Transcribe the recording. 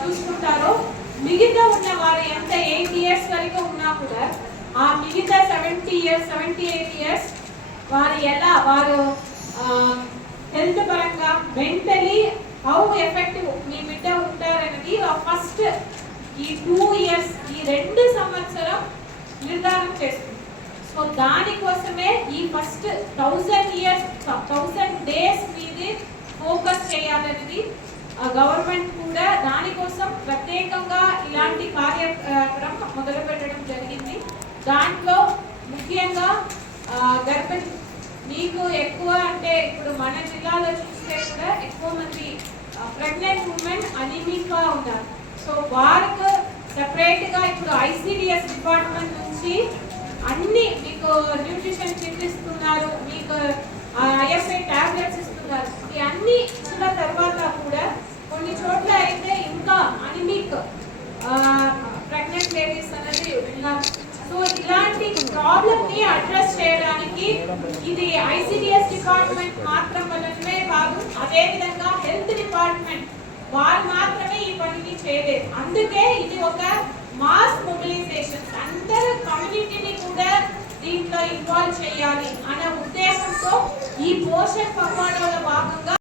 చూసుకుంటారో. మిగతా ఉన్న వారు ఎంత ఎయిట్ ఇయర్స్ వరకు ఉన్నా కూడా ఆ మిగతా seventy years seventy eight years వారు ఎలా వారు హెల్త్ పరంగా మెంటలీ హౌ ఎఫెక్టివ్ మీ బిడ్డ ఉంటారనేది ఫస్ట్ ఈ టూ ఇయర్స్ ఈ రెండు సంవత్సరం నిర్ధారణ చేస్తుంది. సో దానికోసమే ఈ first thousand years thousand days మీది ఫోకస్ చేయాలనేది గవర్నమెంట్ కూడా దానికోసం ప్రత్యేకంగా ఇలాంటి కార్యక్రమం మొదలు పెట్టడం జరిగింది. దాంట్లో ముఖ్యంగా ఆ, మీకు ఎక్కువ అంటే ఇప్పుడు మన జిల్లాలో చూస్తే కూడా ఎక్కువ మంది ప్రెగ్నెంట్ ఉమెన్ అనిమిక్గా ఉన్నారు. సో వారికి సపరేట్గా ఇప్పుడు ఐసీడిఎస్ డిపార్ట్మెంట్ నుంచి అన్ని మీకు న్యూట్రిషన్ చూపిస్తున్నారు ని అడ్రస్ చేయడానికి ఇది ఐసిడిఎస్ డిపార్ట్మెంట్ మాత్రం వల్లనే కాదు అదే విధంగా హెల్త్ డిపార్ట్మెంట్ వారు మాత్రమే ఈ పనిని చేయలేదు. అందుకే ఇది ఒక మాస్ మొబిలైజేషన్. అందరూ కమ్యూనిటీని కూడా దీంట్లో ఇన్వాల్వ్ చేయాలి అనే ఉద్దేశంతో ఈ పోషన్ పక్వాడలో భాగంగా